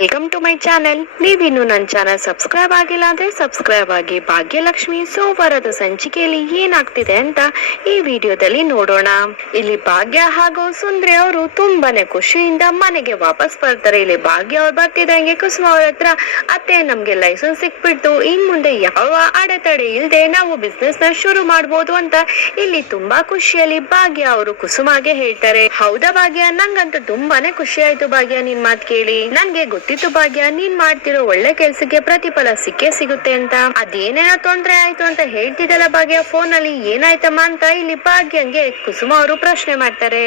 Welcome to my channel ನೀವಿನ್ನು ನನ್ನ channel subscribe ಆಗಿಲ್ಲ ಅಂದ್ರೆ ಸಬ್ಸ್ಕ್ರೈಬ್ ಆಗಿ ಭಾಗ್ಯಲಕ್ಷ್ಮಿ ಸೋಮವಾರದ ಸಂಚಿಕೆಯಲ್ಲಿ ಏನಾಗ್ತಿದೆ ಅಂತ ಈ ವಿಡಿಯೋದಲ್ಲಿ ನೋಡೋಣ. ಇಲ್ಲಿ ಭಾಗ್ಯ ಹಾಗೂ ಸುಂದ್ರಿ ಅವರು ತುಂಬಾನೇ ಖುಷಿಯಿಂದ ಮನೆಗೆ ವಾಪಸ್ ಬರ್ತಾರೆ. ಇಲ್ಲಿ ಭಾಗ್ಯ ಅವ್ರು ಬರ್ತಿದ್ದಂಗೆ ಕುಸುಮ ಅವ್ರ ಹತ್ರ, ಅತ್ತೆ, ನಮ್ಗೆ ಲೈಸೆನ್ಸ್ ಸಿಕ್ಬಿಡ್ತು. ಇನ್ ಮುಂದೆ ಯಾವ ಅಡೆತಡೆ ಇಲ್ಲದೆ ನಾವು ಬಿಸ್ನೆಸ್ನ ಶುರು ಮಾಡ್ಬೋದು ಅಂತ ಇಲ್ಲಿ ತುಂಬಾ ಖುಷಿಯಲ್ಲಿ ಭಾಗ್ಯ ಅವರು ಕುಸುಮಾಗೆ ಹೇಳ್ತಾರೆ. ಹೌದಾ ಭಾಗ್ಯ? ನಂಗಂತೂ ತುಂಬಾನೇ ಖುಷಿ ಆಯ್ತು ಭಾಗ್ಯ, ನಿನ್ ಮಾತು ಕೇಳಿ. ನನ್ಗೆ ಗೊತ್ತಿತ್ತು ಭಾಗ್ಯ ನೀನ್ ಮಾಡ್ತಿರೋ ಒಳ್ಳೆ ಕೆಲ್ಸಕ್ಕೆ ಪ್ರತಿಫಲ ಸಿಕ್ಕೇ ಸಿಗುತ್ತೆ ಅಂತ. ಅದೇನೇನೋ ತೊಂದ್ರೆ ಆಯ್ತು ಅಂತ ಹೇಳ್ತಿದ್ದಲ್ಲ ಭಾಗ್ಯ ಫೋನ್ ಅಲ್ಲಿ ಏನಾಯ್ತಮ್ಮ ಅಂತ ಇಲ್ಲಿ ಭಾಗ್ಯಂಗೆ ಕುಸುಮ ಅವರು ಪ್ರಶ್ನೆ ಮಾಡ್ತಾರೆ.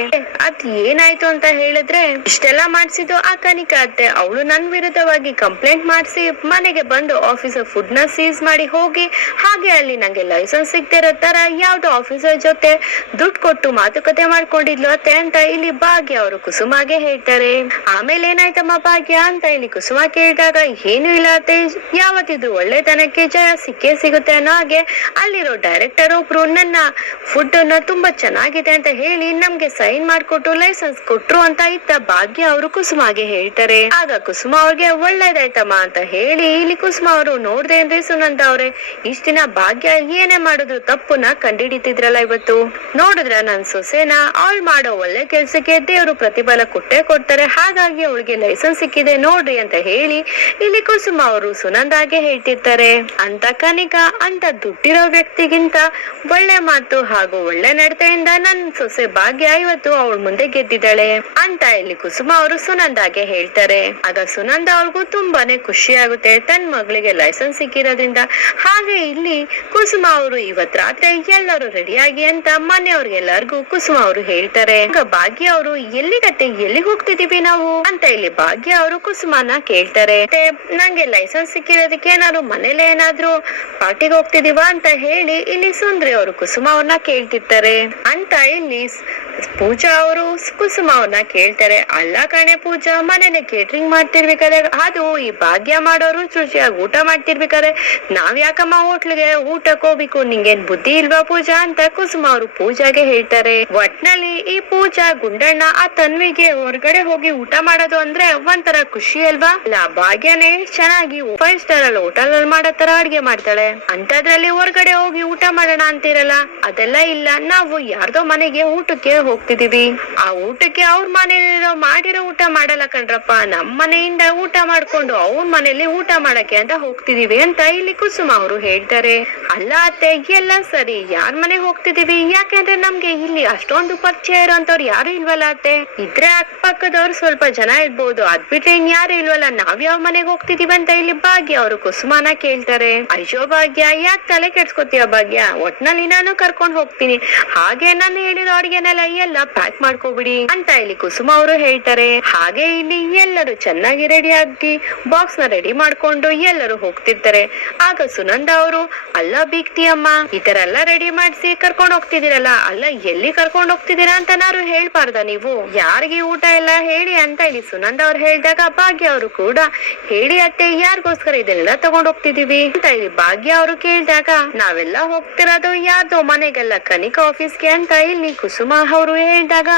ಅದ್ ಏನಾಯ್ತು ಅಂತ ಹೇಳಿದ್ರೆ, ಇಷ್ಟೆಲ್ಲ ಮಾಡ್ಸಿದ್ದು ಆ ಕನಿಕಾ ಅತ್ತೆ. ಅವಳು ನನ್ ವಿರುದ್ಧವಾಗಿ ಕಂಪ್ಲೇಂಟ್ ಮಾಡಿಸಿ ಮನೆಗೆ ಬಂದು ಆಫೀಸರ್ ಫುಡ್ನ ಸೀಸ್ ಮಾಡಿ ಹೋಗಿ, ಹಾಗೆ ಅಲ್ಲಿ ನಂಗೆ ಲೈಸೆನ್ಸ್ ಸಿಗದೆ ಇರೋ ತರ ಯಾವ್ದು ಆಫೀಸರ್ ಜೊತೆ ದುಡ್ಡು ಕೊಟ್ಟು ಮಾತುಕತೆ ಮಾಡ್ಕೊಂಡಿದ್ಲು ಅತ್ತೆ ಅಂತ ಇಲ್ಲಿ ಭಾಗ್ಯ ಅವರು ಕುಸುಮಾಗೆ ಹೇಳ್ತಾರೆ. ಆಮೇಲೆ ಏನಾಯ್ತಮ್ಮ ಭಾಗ್ಯ ಅಂತ ಇಲ್ಲಿ ಕುಸುಮ ಕೇಳಿದಾಗ, ಏನು ಇಲ್ಲ ತೇಜ್ ಯಾವತ್ತಿದ್ರು ಒಳ್ಳೆತನಕ್ಕೆ ಜಯ ಸಿಕ್ಕೇ ಸಿಗುತ್ತೆ ಅನ್ನೋ ಹಾಗೆ ಅಲ್ಲಿರೋ ಡೈರೆಕ್ಟರ್ ಒಬ್ರು ನನ್ನ ಫುಡ್ ಅನ್ನ ತುಂಬಾ ಚೆನ್ನಾಗಿದೆ ಅಂತ ಹೇಳಿ ನಮ್ಗೆ ಸೈನ್ ಮಾಡ್ಕೊಟ್ಟು ಲೈಸೆನ್ಸ್ ಕೊಟ್ರು ಅಂತ ಇತ್ತ ಭಾಗ್ಯ ಅವರು ಕುಸುಮಾಗೆ ಹೇಳ್ತಾರೆ. ಆಗ ಕುಸುಮ ಅವ್ರಿಗೆ, ಒಳ್ಳೇದಾಯ್ತಮ್ಮ ಅಂತ ಹೇಳಿ ಇಲ್ಲಿ ಕುಸುಮ ಅವರು ನೋಡ್ದೇನ್ರಿ ಸುನಂದ ಅವ್ರೆ, ಇಷ್ಟ ದಿನ ಭಾಗ್ಯ ಏನೇ ಮಾಡುದು ತಪ್ಪುನ ಕಂಡಿಡಿತಿದ್ರಲ್ಲ ಇವತ್ತು. ನೋಡಿದ್ರ ನನ್ ಸೊಸೆನ, ಅವಳು ಮಾಡೋ ಒಳ್ಳೆ ಕೆಲ್ಸಕ್ಕೆ ದೇವರು ಪ್ರತಿಫಲ ಕೊಟ್ಟೆ ಕೊಡ್ತಾರೆ, ಹಾಗಾಗಿ ಅವಳಿಗೆ ಲೈಸೆನ್ಸ್ ಸಿಕ್ಕಿದೆ ನೋಡ್ರಿ ಅಂತ ಹೇಳಿ ಇಲ್ಲಿ ಕುಸುಮ ಅವರು ಸುನಂದಾಗೆ ಹೇಳ್ತಿರ್ತಾರೆ. ಅಂತ ಕನಿಕ, ಅಂತ ದುಡ್ಡಿರೋ ವ್ಯಕ್ತಿಗಿಂತ ಒಳ್ಳೆ ಮಾತು ಹಾಗೂ ಒಳ್ಳೆ ನಡತೆಯಿಂದ ನನ್ ಸೊಸೆ ಭಾಗ್ಯ ಇವತ್ತು ಅವಳ ಮುಂದೆ ಗೆದ್ದಿದ್ದಾಳೆ ಅಂತ ಇಲ್ಲಿ ಕುಸುಮ ಅವರು ಸುನಂದಾಗೆ ಹೇಳ್ತಾರೆ. ಆಗ ಸುನಂದ ಅವ್ರಿಗೂ ತುಂಬಾನೇ ಖುಷಿ ಆಗುತ್ತೆ. ತನ್ನ ಮಗಳಿಗೆ ಲೈಸೆನ್ಸ್ ಸಿಕ್ಕಿರೋದ್ರಿಂದ ಹಾಗೆ ಇಲ್ಲಿ ಕುಸುಮ ಅವರು ಇವತ್ ರಾತ್ರಿ ಎಲ್ಲರೂ ರೆಡಿಯಾಗಿ ಅಂತ ಮನೆಯವ್ರಿಗೆಲ್ಲರಿಗೂ ಕುಸುಮ ಅವರು ಹೇಳ್ತಾರೆ. ಭಾಗ್ಯ ಅವರು, ಎಲ್ಲಿಗತ್ತೆ? ಎಲ್ಲಿಗೆ ಹೋಗ್ತಿದೀವಿ ನಾವು? ಅಂತ ಇಲ್ಲಿ ಭಾಗ್ಯ ಅವರು ಕುಸುಮನ ಕೇಳ್ತಾರೆ. ನಂಗೆ ಲೈಸೆನ್ಸ್ ಸಿಕ್ಕಿರೋದಕ್ಕೆ ಏನಾದ್ರು ಮನೇಲೆ ಏನಾದ್ರು ಪಾರ್ಟಿಗೆ ಹೋಗ್ತಿದೀವ ಅಂತ ಹೇಳಿ ಇಲ್ಲಿ ಸುಂದ್ರಿ ಅವರು ಕುಸುಮ ಅವ್ರನ್ನ ಕೇಳ್ತಿರ್ತಾರೆ. ಅಂತ ಇಲ್ಲಿ ಪೂಜಾ ಅವರು ಕುಸುಮ ಅವ್ರನ್ನ ಕೇಳ್ತಾರೆ. ಅಲ್ಲ ಕಣೆ ಪೂಜಾ ಮನೇಲೆ ಕೇಟ್ರಿಂಗ್ ಮಾಡ್ತಿರ್ಬೇಕಾದ್ರೆ ಅದು ಈ ಭಾಗ್ಯ ಮಾಡೋರು ರುಚಿಯಾಗಿ ಊಟ ಮಾಡ್ತಿರ್ಬೇಕಾದ್ರೆ ನಾವ್ ಯಾಕಮ್ಮ ಹೋಟ್ಲಿಗೆ ಊಟಕ್ಕೆ ಹೋಗ್ಬೇಕು? ನಿಂಗೇನ್ ಬುದ್ಧಿ ಇಲ್ವಾ ಪೂಜಾ? ಅಂತ ಕುಸುಮ ಅವರು ಪೂಜಾಗೆ ಹೇಳ್ತಾರೆ. ಒಟ್ನಲ್ಲಿ ಈ ಪೂಜಾ ಗುಂಡಣ್ಣ ಆ ತನ್ವಿಗೆ ಹೊರಗಡೆ ಹೋಗಿ ಊಟ ಮಾಡೋದು ಅಂದ್ರೆ ಒಂಥರ ಖುಷಿ. ಅಲ್ವಾ? ಇಲ್ಲ ಭಾಗ್ಯನೇ ಚೆನ್ನಾಗಿ ಫೈವ್ ಸ್ಟಾರ್ ಅಲ್ಲಿ ಹೋಟೆಲ್ ಅಲ್ಲಿ ಮಾಡೋ ತರ ಅಡ್ಗೆ ಮಾಡ್ತಾಳೆ. ಅಂತದ್ರಲ್ಲಿ ಹೊರಗಡೆ ಹೋಗಿ ಊಟ ಮಾಡೋಣ ಅಂತಿರಲ್ಲ? ಅದೆಲ್ಲ ಇಲ್ಲ. ನಾವು ಯಾರ್ದೋ ಮನೆಗೆ ಊಟಕ್ಕೆ ಹೋಗ್ತಿದೀವಿ ಆ ಊಟಕ್ಕೆ ಅವ್ರ ಮನೇಲಿರೋ ಮಾಡಿರೋ ಊಟ ಮಾಡಲ್ಲ ಕಣ್ರಪ್ಪ. ನಮ್ ಮನೆಯಿಂದ ಊಟ ಮಾಡ್ಕೊಂಡು ಅವ್ರ ಮನೇಲಿ ಊಟ ಮಾಡಕ್ಕೆ ಅಂತ ಹೋಗ್ತಿದೀವಿ ಅಂತ ಇಲ್ಲಿ ಕುಸುಮ ಅವರು ಹೇಳ್ತಾರೆ. ಅಲ್ಲ ಅತ್ತೆ, ಎಲ್ಲ ಸರಿ. ಯಾರ್ ಮನೆ ಹೋಗ್ತಿದೀವಿ ಯಾಕೆಂದ್ರೆ ನಮ್ಗೆ ಇಲ್ಲಿ ಅಷ್ಟೊಂದು ಪರಿಚಯ ಇರೋಂತವ್ರು ಯಾರು ಇಲ್ವಲ್ಲ ಅತ್ತೆ? ಇದ್ರೆ ಅಕ್ಕಪಕ್ಕದವ್ರು ಸ್ವಲ್ಪ ಜನ ಇರ್ಬೋದು. ಅದ್ ಯಾರು ಇಲ್ವಲ್ಲ, ನಾವ್ ಯಾವ ಮನೆಗೆ ಹೋಗ್ತಿದೀವಿ ಅಂತ ಇಲ್ಲಿ ಭಾಗ್ಯ. ಅವರು ಕುಸುಮನ ಕೇಳ್ತಾರೆ, ಅಯ್ಯೋ ಭಾಗ್ಯ, ಯಾಕೆ ತಲೆ ಕೆಡ್ಸ್ಕೊತೀಯ ಭಾಗ್ಯ? ಒಟ್ನಲ್ಲಿ ನಾನು ಕರ್ಕೊಂಡ್ ಹೋಗ್ತೀನಿ. ಹಾಗೆ ನಾನು ಹೇಳಿರೋ ಅಡಿಗೆನೆಲ್ಲ ಎಲ್ಲ ಪ್ಯಾಕ್ ಮಾಡ್ಕೋಬಿಡಿ. ಅಂತ ಇಲ್ಲಿ ಕುಸುಮ ಅವರು ಹೇಳ್ತಾರೆ. ಹಾಗೆ ಇಲ್ಲಿ ಎಲ್ಲರೂ ಚೆನ್ನಾಗಿ ರೆಡಿ ಆಗಿ ಬಾಕ್ಸ್ನ ರೆಡಿ ಮಾಡ್ಕೊಂಡು ಎಲ್ಲರೂ ಹೋಗ್ತಿರ್ತಾರೆ. ಆಗ ಸುನಂದ ಅವರು, ಅಲ್ಲ ಬೀಗ್ತಿ ಅಮ್ಮ, ಈ ತರ ಎಲ್ಲ ರೆಡಿ ಮಾಡಿಸಿ ಕರ್ಕೊಂಡ್ ಹೋಗ್ತಿದಿರಲ್ಲ ಅಲ್ಲ ಎಲ್ಲಿ ಕರ್ಕೊಂಡ್ ಹೋಗ್ತಿದ್ದೀರಾ ಅಂತ ನಾನು ಹೇಳ್ಬಾರ್ದ ನೀವು? ಯಾರಿಗೆ ಊಟ ಎಲ್ಲ ಹೇಳಿ? ಅಂತ ಇಲ್ಲಿ ಸುನಂದ ಅವ್ರು ಹೇಳಿದಾಗ, ಭಾಗ್ಯ ಅವರು ಕೂಡ ಹೇಳಿ ಅತ್ತೆ, ಯಾರಿಗೋಸ್ಕರ ಇದೆಲ್ಲ ತಗೊಂಡ್ ಹೋಗ್ತಿದೀವಿ ಅಂತ ಹೇಳಿ ಭಾಗ್ಯ ಅವರು ಕೇಳಿದಾಗ, ನಾವೆಲ್ಲ ಹೋಗ್ತಿರೋದು ಯಾರ್ದೋ? ಮನೆಗೆಲ್ಲ ಕನಿಕಾ ಆಫೀಸ್ಗೆ ಅಂತ ಇಲ್ಲಿ ಕುಸುಮ ಅವರು ಹೇಳಿದಾಗ,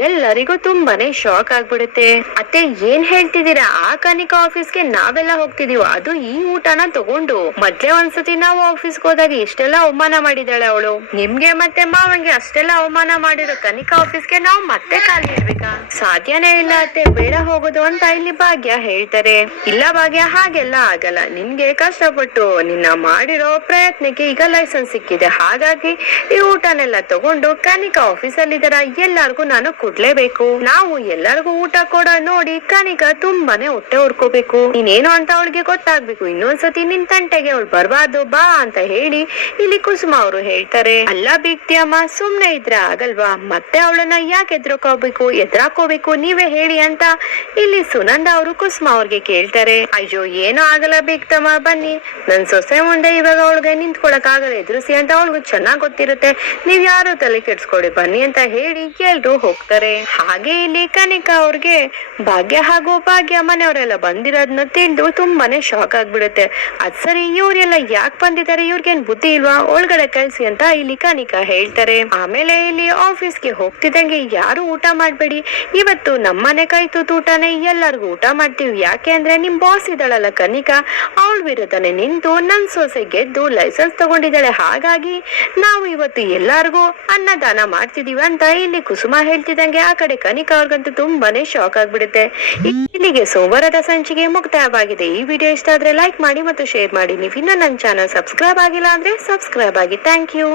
ಎಲ್ಲರಿಗೂ ತುಂಬಾನೇ ಶಾಕ್ ಆಗ್ಬಿಡುತ್ತೆ. ಅತ್ತೆ, ಏನ್ ಹೇಳ್ತಿದ್ದೀರಾ? ಆ ಕನಿಕಾ ಆಫೀಸ್ಗೆ ನಾವೆಲ್ಲ ಹೋಗ್ತಿದೀವ, ಅದು ಈ ಊಟನ ತಗೊಂಡು ಮೊದ್ಲೇ ಒಂದ್ಸತಿ ನಾವು ಆಫೀಸ್ಗೆ ಹೋದಾಗ ಎಷ್ಟೆಲ್ಲ ಅವಮಾನ ಮಾಡಿದಾಳೆ ಅವಳು. ನಿಮ್ಗೆ ಮತ್ತೆ ಮಾವಂಗೆ ಅಷ್ಟೆಲ್ಲ ಅವಮಾನ ಮಾಡಿರೋ ಕನಿಕಾ ಆಫೀಸ್ಗೆ ನಾವು ಮತ್ತೆ ಕಾಲಿಡ್ಬೇಕಾ ಸಾಧ್ಯನೇ ಇಲ್ಲ ಅತ್ತೆ, ಬೇಡ ಹೋಗೋದು ಅಂತ ಇಲ್ಲಿ ಭಾಗ್ಯ ಹೇಳ್ತಾರೆ. ಇಲ್ಲ ಭಾಗ್ಯ, ಹಾಗೆಲ್ಲ ಆಗಲ್ಲ. ನಿನ್ಗೆ ಕಷ್ಟಪಟ್ಟು ನಿನ್ನ ಮಾಡಿರೋ ಪ್ರಯತ್ನಕ್ಕೆ ಈಗ ಲೈಸೆನ್ಸ್ ಸಿಕ್ಕಿದೆ. ಹಾಗಾಗಿ ಈ ಊಟನೆಲ್ಲ ತಗೊಂಡು ಕನಿಕಾ ಆಫೀಸ್ ಅಲ್ಲಿ ಇದರ ಎಲ್ಲಾರ್ಗು ನಾನು ಕೊಡ್ಲೇಬೇಕು. ನಾವು ಎಲ್ಲರಿಗೂ ಊಟ ಕೊಡ ನೋಡಿ ಕನಿಕಾ ತುಂಬಾನೇ ಹೊಟ್ಟೆ ಹೊಡ್ಕೋಬೇಕು ನೀನೇನು ಅಂತ ಅವಳಿಗೆ ಗೊತ್ತಾಗ್ಬೇಕು. ಇನ್ನೊಂದ್ಸತಿ ನಿನ್ ತಂಟೆಗೆ ಅವಳು ಬರ್ಬಾರ್ದು, ಬಾ ಅಂತ ಹೇಳಿ ಇಲ್ಲಿ ಕುಸುಮ ಅವರು ಹೇಳ್ತಾರೆ. ಅಲ್ಲ ಬೀಗ್ತಿ ಅಮ್ಮ, ಸುಮ್ನೆ ಇದ್ರೆ ಆಗಲ್ವಾ? ಮತ್ತೆ ಅವಳನ್ನ ಯಾಕೆ ಎದ್ರಕೋಬೇಕು? ಎದ್ರಾಕೋಬೇಕು? ನೀವೇ ಹೇಳಿ ಅಂತ ಇಲ್ಲಿ ಸುನಂದ ಅವರು ಕುಸುಮ ಅವ್ರಿಗೆ ಕೇಳ್ತಾರೆ, ಅಯ್ಯೋ, ಏನೋ ಆಗಲ್ಲ ಬೀಗ್ತಮ್ಮ ಬನ್ನಿ. ನನ್ ಸೊಸೆ ಮುಂದೆ ಇವಾಗ ಅವಳಿಗೆ ನಿಂತ್ಕೊಳಕ್ ಆಗಲ್ಲ ಎದುರಿಸಿ ಅಂತ ಅವಳಿಗೂ ಚೆನ್ನಾಗ್ ಗೊತ್ತಿರುತ್ತೆ. ನೀವ್ ಯಾರು ತಲೆ ಕೆಡ್ಸ್ಕೊಡಿ, ಬನ್ನಿ ಅಂತ ಹೇಳಿ ಎಲ್ರು ಹೋಗ್ತಾರೆ. ಹಾಗೆ ಇಲ್ಲಿ ಕನಿಕ ಅವ್ರಿಗೆ ಭಾಗ್ಯ ಹಾಗೂ ಭಾಗ್ಯ ಮನೆಯವರೆಲ್ಲ ಬಂದಿರೋದನ್ನ ತಿಂದು ತುಂಬಾನೇ ಶಾಕ್ ಆಗ್ಬಿಡುತ್ತೆ. ಅದ್ ಸರಿ, ಇವ್ರೆಲ್ಲ ಯಾಕೆ ಬಂದಿದ್ದಾರೆ ಇವ್ರಿಗೇನ್ ಬುದ್ಧಿ ಇಲ್ವಾ? ಒಳಗಡೆ ಕಳ್ಸಿ ಅಂತ ಇಲ್ಲಿ ಕನಿಕ ಹೇಳ್ತಾರೆ. ಆಮೇಲೆ ಇಲ್ಲಿ ಆಫೀಸ್ಗೆ ಹೋಗ್ತಿದ್ದಂಗೆ ಯಾರು ಊಟ ಮಾಡ್ಬೇಡಿ. ಇವತ್ತು ನಮ್ಮನೆ ಕೈ ತೂತು ಊಟನೇ ಎಲ್ಲರಿಗೂ ಊಟ ಮಾಡ್ತೀವಿ. ಯಾಕೆ ಅಂದ್ರೆ ನಿಮ್ ಬಾಸ್ ಇದ್ದಾಳಲ್ಲ ಕನಿಕಾ. ಅವಳ ವಿರುದ್ಧನೇ ನಿಂತು ನನ್ ಸೊಸೆ ಗೆದ್ದು ಲೈಸೆನ್ಸ್ ತಗೊಂಡಿದ್ದಾಳೆ. ಹಾಗಾಗಿ ನಾವು ಇವತ್ತು ಎಲ್ಲಾರ್ಗೂ ಅನ್ನದಾನ ಮಾಡ್ತಿದೀವಿ ಅಂತ ಇಲ್ಲಿ ಕುಸುಮ ಹೇಳ್ತಿದಂಗೆ ಆ ಕಡೆ ಕನಿಕಾ ಅವ್ರಿಗಂತೂ ತುಂಬಾನೇ ಶಾಕ್ ಆಗ್ಬಿಡುತ್ತೆ. ಇಲ್ಲಿಗೆ ಸೋಮವಾರದ ಸಂಚಿಗೆ ಮುಕ್ತಾಯವಾಗಿದೆ. ಈ ವಿಡಿಯೋ ಇಷ್ಟ ಆದ್ರೆ ಲೈಕ್ ಮಾಡಿ ಮತ್ತು ಶೇರ್ ಮಾಡಿ. ನೀವು ಇನ್ನೂ ನನ್ನ ಚಾನಲ್ ಸಬ್ಸ್ಕ್ರೈಬ್ ಆಗಿಲ್ಲ ಅಂದ್ರೆ ಸಬ್ಸ್ಕ್ರೈಬ್ ಆಗಿ. Thank you